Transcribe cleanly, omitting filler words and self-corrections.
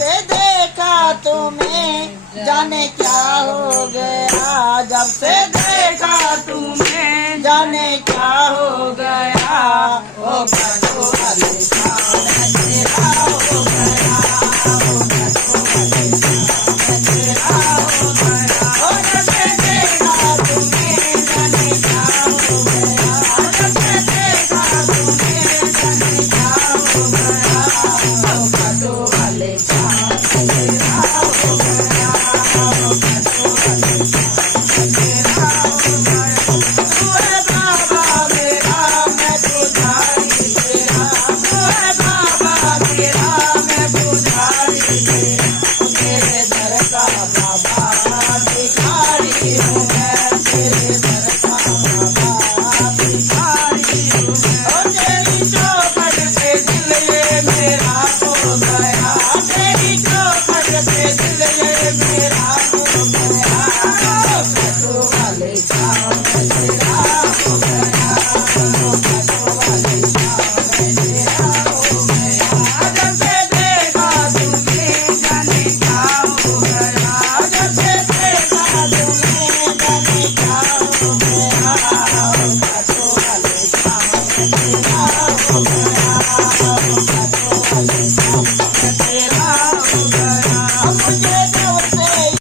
से देखा तुम्हें जाने क्या हो गया, जब से देखा तुम्हें जाने क्या हो गया। ओ बटो वाले शान तेरा हो गया, ओ बटो वाले शान तेरा हो गया। ओ जब से देखा तुम्हें जाने क्या हो गया, जब से देखा तुम्हें जाने क्या हो गया। ओ बटो वाले शान तेरा हो गया, ओ बटो वाले शान तेरा हो गया। तू है बाबा मेरा मैं पुजारी तेरा, तू है बाबा मेरा मैं पुजारी तेरा।